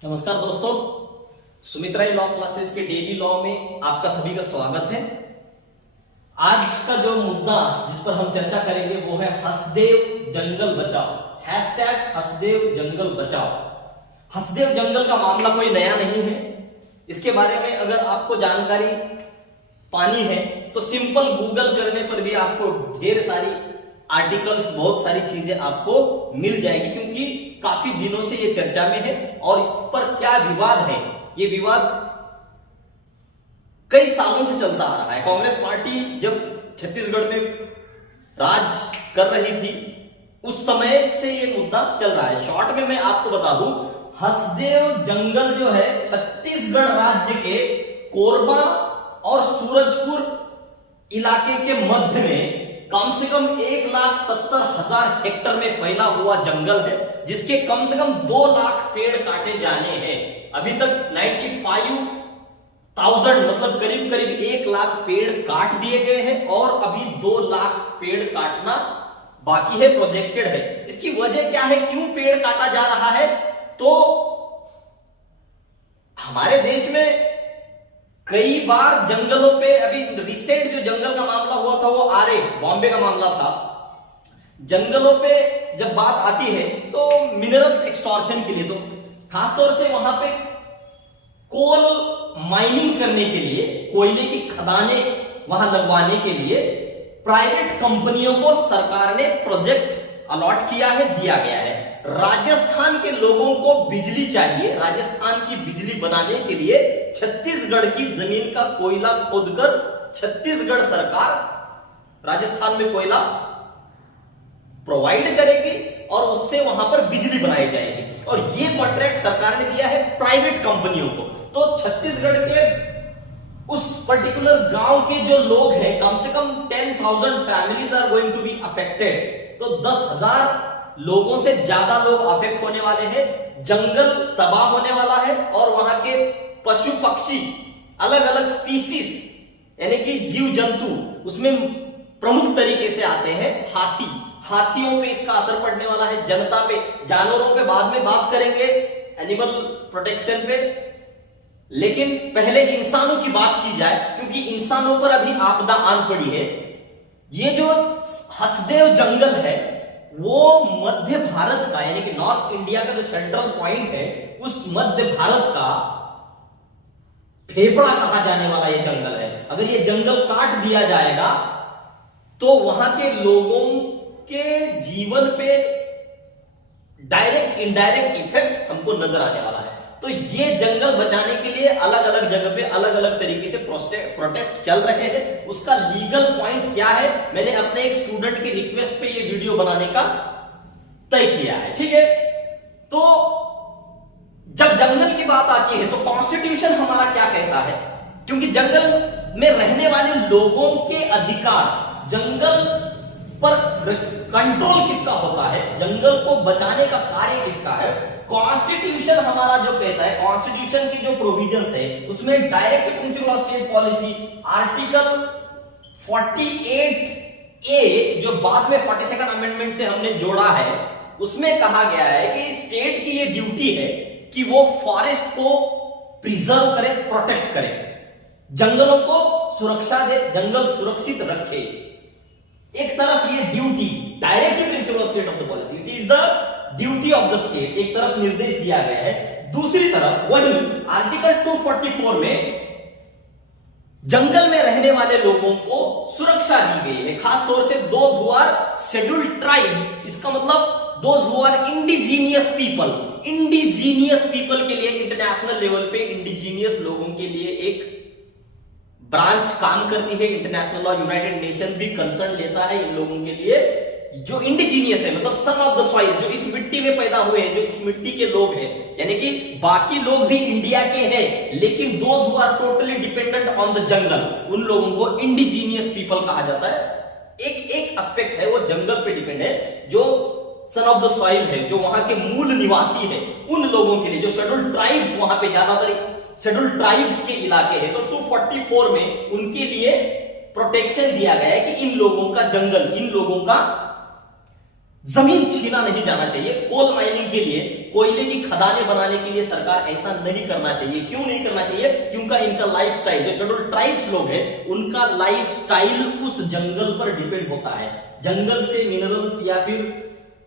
नमस्कार दोस्तों, Sumitra law classes के डेली लॉ में आपका सभी का स्वागत है। आज का जो मुद्दा जिस पर हम चर्चा करेंगे वो है हसदेव जंगल बचाओ। हैशटैग हसदेव जंगल बचाओ। हसदेव जंगल का मामला कोई नया नहीं है। इसके बारे में अगर आपको जानकारी पानी है तो सिंपल गूगल करने पर भी आपको ढेर सारी आर्टिकल्स, बहुत सारी चीजें आपको मिल जाएगी, क्योंकि काफी दिनों से ये चर्चा में है। और इस पर क्या विवाद है, ये विवाद कई सालों से चलता आ रहा है। कांग्रेस पार्टी जब छत्तीसगढ़ में राज कर रही थी उस समय से ये मुद्दा चल रहा है। शॉर्ट में मैं आपको बता दूं, हसदेव जंगल जो है छत्तीसगढ़ राज्य के कोरबा और सूरजपुर इलाके के मध्य में कम से कम 1,70,000 हेक्टेयर में फैला हुआ जंगल है, जिसके कम से कम 2 लाख पेड़ काटे जाने हैं। अभी तक 95,000 मतलब करीब करीब 1 लाख पेड़ काट दिए गए हैं और अभी 2 लाख पेड़ काटना बाकी है, प्रोजेक्टेड है। इसकी वजह क्या है, क्यों पेड़ काटा जा रहा है? तो हमारे देश में कई बार जंगलों पे, अभी रिसेंट जो जंगल का मामला हुआ था वो आरे बॉम्बे का मामला था। जंगलों पे जब बात आती है तो मिनरल्स एक्सटॉर्शन के लिए, तो खासतौर से वहां पे कोल माइनिंग करने के लिए, कोयले की खदानें वहां लगवाने के लिए प्राइवेट कंपनियों को सरकार ने प्रोजेक्ट अलॉट किया है, दिया गया है। राजस्थान के लोगों को बिजली चाहिए। राजस्थान की बिजली बनाने के लिए छत्तीसगढ़ की जमीन का कोयला खोदकर छत्तीसगढ़ सरकार राजस्थान में कोयला प्रोवाइड करेगी और उससे वहां पर बिजली बनाई जाएगी। और ये कॉन्ट्रैक्ट सरकार ने दिया है प्राइवेट कंपनियों को। तो छत्तीसगढ़ के उस पर्टिकुलर गांव के जो लोग हैं, कम से कम 10,000 families are going to be affected. तो 10,000 लोगों से ज्यादा लोग अफेक्ट होने वाले हैं। जंगल तबाह होने वाला है और वहां के पशु पक्षी, अलग अलग स्पीसीज यानी कि जीव जंतु उसमें प्रमुख तरीके से आते हैं। हाथियों पे इसका असर पड़ने वाला है, जनता पे, जानवरों पे बाद में बात करेंगे, एनिमल प्रोटेक्शन पे। लेकिन पहले इंसानों की बात की जाए, क्योंकि इंसानों पर अभी आपदा आन पड़ी है। ये जो हसदेव जंगल है वो मध्य भारत का, यानी कि नॉर्थ इंडिया का जो सेंट्रल पॉइंट है, उस मध्य भारत का फेफड़ा कहा जाने वाला ये जंगल है। अगर ये जंगल काट दिया जाएगा तो वहां के लोगों के जीवन पे डायरेक्ट इनडायरेक्ट इफेक्ट हमको नजर आने वाला है। तो ये जंगल बचाने के लिए अलग अलग जगह पे अलग अलग तरीके से प्रोटेस्ट चल रहे हैं। उसका लीगल पॉइंट क्या है, मैंने अपने एक स्टूडेंट की रिक्वेस्ट पे ये वीडियो बनाने का तय किया है। ठीक है, तो जब जंगल की बात आती है तो कॉन्स्टिट्यूशन हमारा क्या कहता है, क्योंकि जंगल में रहने वाले लोगों के अधिकार, जंगल पर कंट्रोल किसका होता है, जंगल को बचाने का कार्य किसका है, कॉन्स्टिट्यूशन हमारा जो कहता है, कॉन्स्टिट्यूशन की जो प्रोविजंस है उसमें direct principle of state policy article 48A जो बाद में 42nd अमेंडमेंट से हमने जोड़ा है, उसमें कहा गया है कि स्टेट की ये ड्यूटी है कि वो फॉरेस्ट को प्रिजर्व करे, प्रोटेक्ट करे, जंगलों को सुरक्षा दे, जंगल सुरक्षित रखे। एक तरफ ये duty, direct principle of state of the policy, it is the duty of the state, एक तरफ निर्देश दिया गया है। दूसरी तरफ वही आर्टिकल 244 में जंगल में रहने वाले लोगों को सुरक्षा दी गई है, खासतौर से those who are scheduled tribes. इसका मतलब those who are indigenous people. Indigenous people के लिए इंटरनेशनल लेवल पे इंडिजीनियस लोगों के लिए एक ब्रांच काम करती है। इंटरनेशनल लॉ, यूनाइटेड नेशन भी कंसर्न लेता है इन लोगों के लिए जो इंडिजीनियस है, मतलब सन ऑफ द सॉइल, जो इस मिट्टी में पैदा हुए हैं, जो इस मिट्टी के लोग हैं। यानी कि बाकी लोग भी इंडिया के हैं, लेकिन those who are totally dependent on the jungle, उन लोगों को इंडिजीनियस पीपल कहा जाता है। एक एस्पेक्ट है वो जंगल पे डिपेंड है, जो सन ऑफ द सॉइल है, जो वहां के मूल निवासी है, उन लोगों के लिए, जो शेड्यूल्ड ट्राइब्स, वहां पे ज्यादातर शेड्यूल्ड ट्राइब्स के इलाके हैं, तो 244 में उनके लिए प्रोटेक्शन दिया गया है कि इन लोगों का जंगल, इन लोगों का जमीन छीना नहीं जाना चाहिए। कोल माइनिंग के लिए, कोयले की खदानें बनाने के लिए सरकार ऐसा नहीं करना चाहिए। क्यों नहीं करना चाहिए? क्योंकि इनका लाइफस्टाइल, जो शेड्यूल्ड ट्राइब्स लोग हैं, उनका लाइफस्टाइल उस जंगल पर डिपेंड होता है। जंगल से मिनरल्स या फिर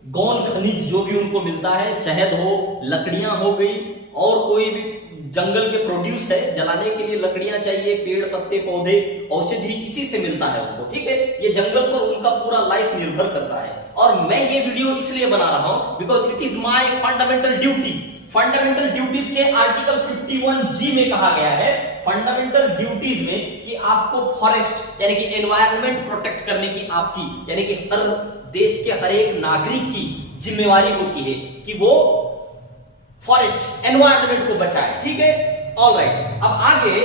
गौण खनिज जो भी उनको मिलता है, शहद हो, लकड़ियां हो गई, और कोई भी जंगल के प्रोड्यूस है, जलाने के लिए लकड़ियां चाहिए, पेड़ पत्ते पौधे औषधि, इसी से मिलता है उनको। ठीक है, ये जंगल पर उनका पूरा लाइफ निर्भर करता है। और मैं ये वीडियो इसलिए बना रहा हूं because it is my fundamental duty. Fundamental duties के आर्टिकल 51G में कहा गया है, फंडामेंटल ड्यूटीज में, कि आपको फॉरेस्ट यानी कि एनवायरनमेंट प्रोटेक्ट करने की आपकी, यानी कि हर देश के हर एक नागरिक की जिम्मेवारी होती है कि वो फॉरेस्ट एनवायरनमेंट को बचाए। ठीक है, ऑलराइट। अब आगे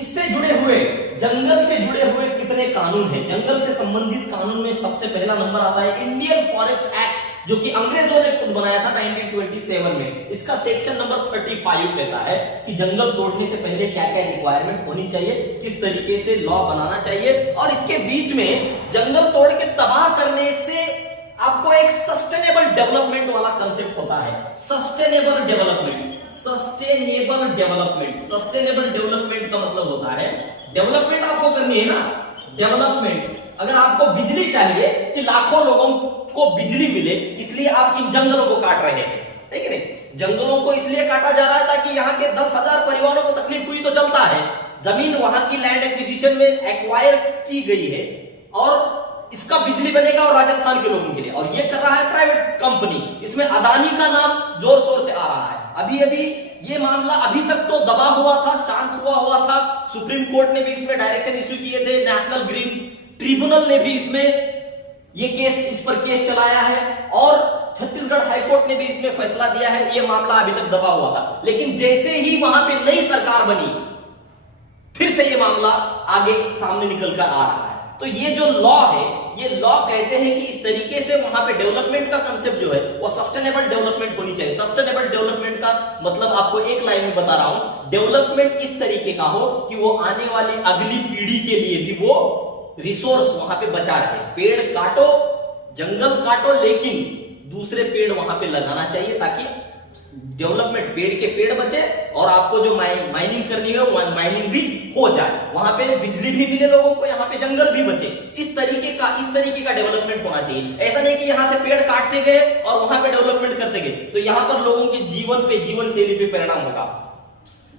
इससे जुड़े हुए, जंगल से जुड़े हुए कितने कानून हैं? जंगल से संबंधित कानून में सबसे पहला नंबर आता है इंडियन फॉरेस्ट एक्ट, जो कि अंग्रेजों ने खुद बनाया था 1927 में। इसका सेक्शन नंबर 35 कहता है कि जंगल तोड़ने से पहले क्या क्या रिक्वायरमेंट होनी चाहिए, किस तरीके से लॉ बनाना चाहिए, और इसके बीच में जंगल तोड़ के तबाह करने से आपको एक सस्टेनेबल डेवलपमेंट वाला कंसेप्ट होता है। Sustainable development, sustainable development, sustainable development का मतलब होता है, डेवलपमेंट आपको करनी है ना, डेवलपमेंट। अगर आपको बिजली चाहिए कि लाखों लोगों को बिजली मिले, इसलिए आप इन जंगलों को काट रहे हैं, ठीक है नहीं? जंगलों को इसलिए काटा जा रहा है ताकि यहाँ के 10,000 परिवारों को तकलीफ हुई तो चलता है। जमीन वहां की लैंड एक्विजिशन में एक्वायर की गई है और इसका बिजली बनेगा और राजस्थान के लोगों के लिए, और ये कर रहा है प्राइवेट कंपनी। इसमें अदानी का नाम जोर शोर से आ रहा है। अभी अभी ये मामला अभी तक तो दबा हुआ था, शांत हुआ था। सुप्रीम कोर्ट ने भी इसमें डायरेक्शन इश्यू किए थे, नेशनल ग्रीन ट्रिब्यूनल ने भी इसमें ये केस, इस पर केस चलाया है, और छत्तीसगढ़ हाईकोर्ट ने भी इसमें फैसला दिया है। ये मामला अभी तक दबा हुआ था, लेकिन जैसे ही वहां पे नई सरकार बनी, फिर से ये मामला आगे सामने निकल कर आ रहा है। तो ये जो लॉ है, ये लॉ कहते हैं कि इस तरीके से वहां पे डेवलपमेंट का कंसेप्ट जो है वो सस्टेनेबल डेवलपमेंट होनी चाहिए। सस्टेनेबल डेवलपमेंट का मतलब आपको एक लाइन में बता रहा हूं, डेवलपमेंट इस तरीके का हो कि वो आने वाली अगली पीढ़ी के लिए भी वो रिसोर्स वहां पे बचा रहे। पेड़ काटो, जंगल काटो, लेकिन दूसरे पेड़ वहां पे लगाना चाहिए ताकि डेवलपमेंट, पेड़ के पेड़ बचे और आपको जो माइनिंग करनी है वो माइनिंग भी हो जाए, वहां पे बिजली भी मिले लोगों को, यहाँ पे जंगल भी बचे। इस तरीके का डेवलपमेंट होना चाहिए। ऐसा नहीं कि यहाँ से पेड़ काटते गए और वहां पे डेवलपमेंट करते गए, तो यहाँ पर लोगों के जीवन पे, जीवन शैली पे परिणाम होगा।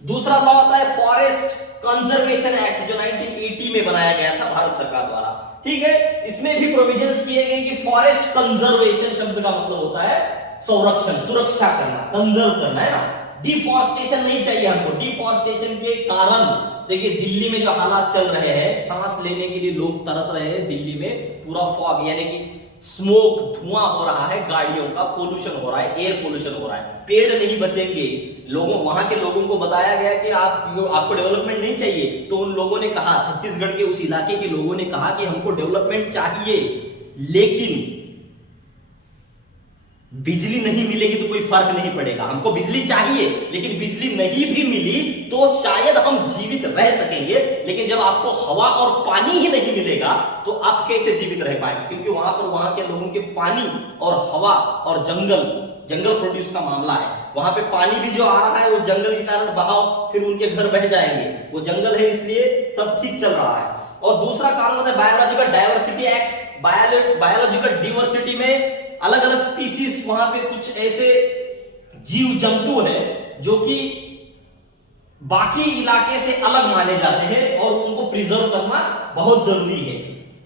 दूसरा लॉ आता है फॉरेस्ट कंजर्वेशन एक्ट, जो 1980 में बनाया गया था भारत सरकार द्वारा। ठीक है, इसमें भी प्रोविजंस किए गए कि फॉरेस्ट कंजर्वेशन शब्द का मतलब होता है संरक्षण, सुरक्षा करना, कंजर्व करना, है ना। डिफॉरेस्टेशन नहीं चाहिए हमको। डिफॉरेस्टेशन के कारण देखिए दिल्ली में जो हालात चल रहे हैं, सांस लेने के लिए लोग तरस रहे हैं। दिल्ली में पूरा फॉग यानी कि स्मोक, धुआं हो रहा है, गाड़ियों का पोल्यूशन हो रहा है, एयर पोल्यूशन हो रहा है, पेड़ नहीं बचेंगे। लोगों, वहां के लोगों को बताया गया कि आपको डेवलपमेंट नहीं चाहिए, तो उन लोगों ने कहा, छत्तीसगढ़ के उस इलाके के लोगों ने कहा कि हमको डेवलपमेंट चाहिए, लेकिन बिजली नहीं मिलेगी तो कोई फर्क नहीं पड़ेगा। हमको बिजली चाहिए, लेकिन बिजली नहीं भी मिली तो शायद हम जीवित रह सकेंगे, लेकिन जब आपको हवा और पानी ही नहीं मिलेगा तो आप कैसे जीवित रह पाएंगे? क्योंकि वहां पर वहां के लोगों के पानी और हवा और जंगल प्रोड्यूस का मामला है। वहां पे पानी भी जो आ रहा है वो जंगल के कारण बहाव, फिर उनके घर बह जाएंगे। वो जंगल है इसलिए सब ठीक चल रहा है। और दूसरा कानून है biological diversity act. Biological diversity में अलग अलग स्पीसीज, वहां पे कुछ ऐसे जीव जंतु हैं जो कि बाकी इलाके से अलग माने जाते हैं और उनको प्रिजर्व करना बहुत जरूरी है।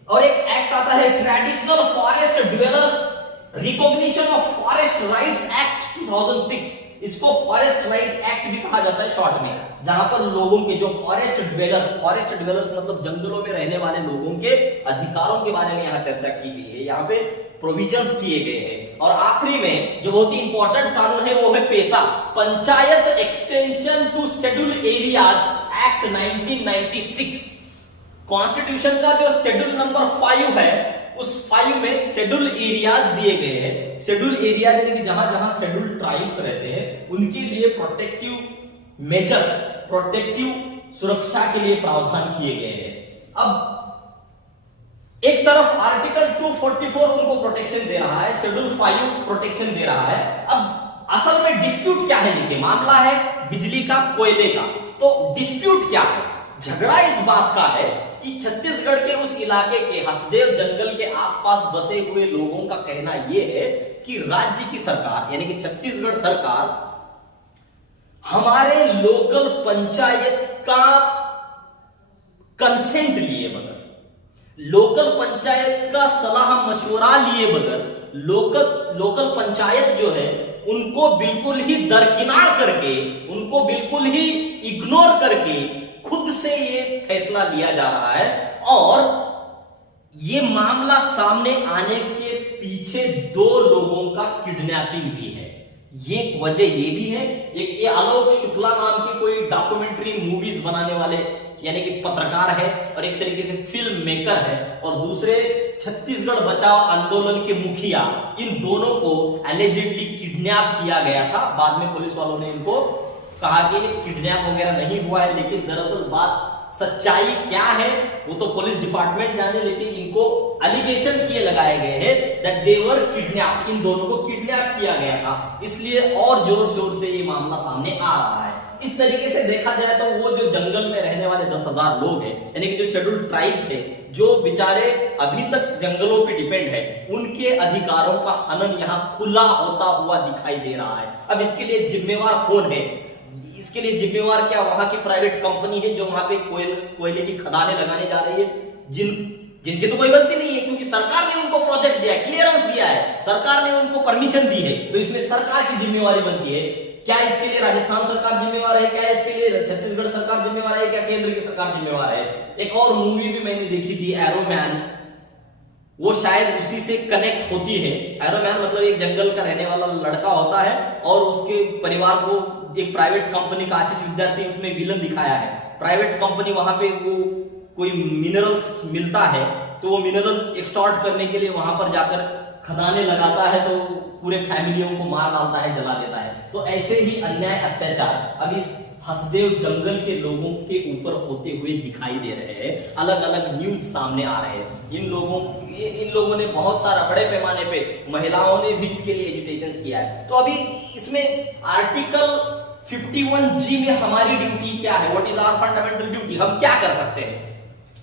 और एक एक्ट आता है traditional forest dwellers recognition of forest rights act 2006। इसको फॉरेस्ट राइट एक्ट भी कहा जाता है शॉर्ट में, जहां पर लोगों के जो फॉरेस्ट ड्वेलर्स मतलब जंगलों में रहने वाले लोगों के अधिकारों के बारे में यहाँ चर्चा की गई है, यहाँ पे प्रोविजंस किए गए हैं। और आखिरी में जो बहुत ही इंपॉर्टेंट कानून है वो है PESA, Panchayat extension to schedule areas act 1996। Constitution का जो शेड्यूल नंबर 5 है, उस 5 में शेड्यूल एरियाज दिए गए हैं। शेड्यूल एरिया यानी कि जहां जहां शेड्यूल ट्राइब्स रहते हैं उनके लिए प्रोटेक्टिव मेजर्स, प्रोटेक्टिव सुरक्षा के लिए प्रावधान किए गए हैं। अब एक तरफ आर्टिकल 244 उनको प्रोटेक्शन दे रहा है, शेड्यूल 5 प्रोटेक्शन दे रहा है। अब असल में डिस्प्यूट क्या है? देखिए, मामला है बिजली का, कोयले का। तो डिस्प्यूट क्या है? झगड़ा इस बात का है कि छत्तीसगढ़ के उस इलाके के हसदेव जंगल के आसपास बसे हुए लोगों का कहना यह है कि राज्य की सरकार यानी कि छत्तीसगढ़ सरकार हमारे लोकल पंचायत का कंसेंट लिए बगैर, लोकल पंचायत का सलाह मशवरा लिए बगैर लोकल पंचायत जो है उनको बिल्कुल ही दरकिनार करके, उनको बिल्कुल ही इग्नोर करके खुद से ये फैसला लिया जा रहा है। और ये मामला सामने आने के पीछे 2 लोगों का किडनैपिंग भी है। ये वजह ये भी है, एक ये आलोक शुक्ला नाम की कोई डॉक्यूमेंट्री मूवीज बनाने वाले यानी कि पत्रकार है और एक तरीके से फिल्म मेकर है, और दूसरे छत्तीसगढ़ बचाओ आंदोलन के मुखिया, इन दोनों को एलिजिडली किडनैप किया गया था। बाद में पुलिस वालों ने इनको कहा कि किडनैप वगैरह नहीं हुआ है, लेकिन दरअसल बात सच्चाई क्या है वो तो पुलिस डिपार्टमेंट जाने, लेकिन इनको एलिगेशंस ये लगाए गए हैं दैट दे वर किडनैप, इन दोनों को किडनैप किया गया था, इसलिए और जोर शोर से ये मामला सामने आ रहा है। इस तरीके से देखा जाए तो वो जो जंगल में रहने वाले 10,000 लोग हैं यानी कि जो शेड्यूल्ड ट्राइब्स है, जो बेचारे अभी तक जंगलों पे डिपेंड है, उनके अधिकारों का हनन यहाँ खुला होता हुआ दिखाई दे रहा है। अब इसके लिए जिम्मेवार कौन है? इसके लिए जिम्मेवार क्या वहां की प्राइवेट कंपनी है जो वहां पे कोयले की खदानें लगाने जा रही है, जिनकी तो कोई गलती नहीं है, क्योंकि सरकार ने उनको प्रोजेक्ट दिया है, क्लियरेंस दिया है, सरकार ने उनको परमिशन दी है, तो इसमें सरकार की जिम्मेवारी बनती है। क्या इसके लिए राजस्थान सरकार जिम्मेवार है? क्या इसके लिए छत्तीसगढ़ सरकार जिम्मेवार है? क्या केंद्र की सरकार जिम्मेवार है? एक और मूवी भी मैंने देखी थी, एरोमैन, वो शायद उसी से कनेक्ट होती है। एरोमैन मतलब एक जंगल का रहने वाला लड़का होता है और उसके परिवार को एक प्राइवेट कंपनी का आशीष विद्यार्थी उसमें विलन दिखाया है। प्राइवेट कंपनी वहां पे वो कोई मिनरल्स मिलता है तो वो मिनरल एक्सट्रैक्ट करने के लिए वहां पर जाकर खदानें लगाता है, तो पूरे फैमिलियों को मार डालता है, जला देता है। तो ऐसे ही अन्याय अत्याचार अब इस हसदेव जंगल के लोगों के ऊपर होते हुए दिखाई दे रहे हैं। अलग अलग न्यूज सामने आ रहे हैं। इन लोगों ने बहुत सारा बड़े पैमाने पे, महिलाओं ने भी इसके लिए एजिटेशन किया है। तो अभी इसमें आर्टिकल 51G में हमारी ड्यूटी क्या है? What is our fundamental duty? हम क्या कर सकते हैं?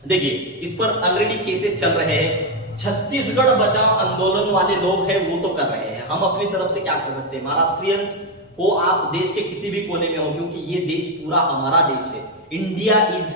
देखिए, इस पर ऑलरेडी केसेस चल रहे हैं। छत्तीसगढ़ बचाओ आंदोलन वाले लोग हैं वो तो कर रहे हैं, हम अपनी तरफ से क्या कर सकते हैं? महाराष्ट्रियंस हो आप देश के किसी भी कोने में हो, क्योंकि ये देश पूरा हमारा देश है। India is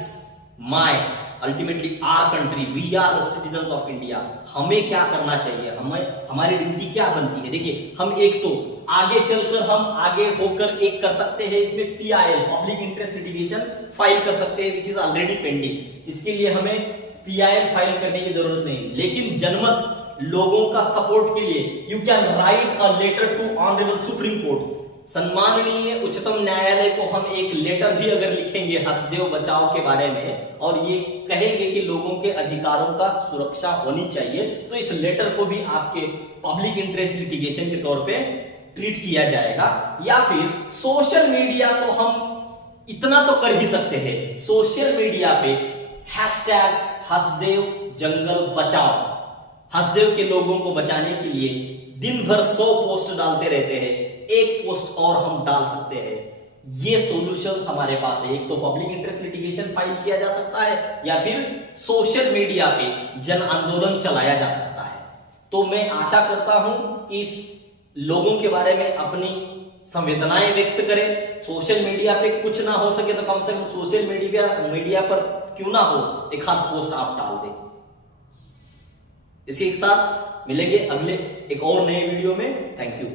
my ultimately our country, we are the citizens of India. हमें क्या करना चाहिए? हमें हमारी ड्यूटी क्या बनती है? देखिए, हम एक तो आगे चलकर हम आगे होकर एक कर सकते हैं, इसमें PIL public interest litigation file कर सकते हैं, विच इज ऑलरेडी पेंडिंग। इसके लिए हमें PIL फाइल करने की जरूरत नहीं, लेकिन जनमत लोगों का सपोर्ट के लिए you can write a letter to honourable Supreme Court, सम्माननीय उच्चतम न्यायालय को हम एक लेटर भी अगर लिखेंगे हसदेव बचाओ के बारे में और ये कहेंगे कि लोगों के अधिकारों का सुरक्षा होनी चाहिए, तो इस लेटर को भी आपके पब्लिक इंटरेस्ट लिटिगेशन के तौर पे ट्रीट किया जाएगा। या फिर सोशल मीडिया, तो हम इतना तो कर ही सकते हैं, सोशल मीडिया पे हैशटैग हसदेव जंगल बचाओ, हसदेव के लोगों को बचाने के लिए दिन भर 100 पोस्ट डालते रहते हैं, एक पोस्ट और हम डाल सकते हैं। ये सॉल्यूशंस हमारे पास है। एक तो पब्लिक इंटरेस्ट लिटिगेशन फाइल किया जा सकता है या फिर सोशल मीडिया पे जन आंदोलन चलाया जा सकता है। तो मैं आशा करता हूं कि इस लोगों के बारे में अपनी संवेदनाएं व्यक्त करें। सोशल मीडिया पे कुछ ना हो सके तो कम से कम सोशल मीडिया पर क्यों ना हो एक आध पोस्ट आप डाल दें। इसी के साथ मिलेंगे अगले एक और नए वीडियो में। Thank you.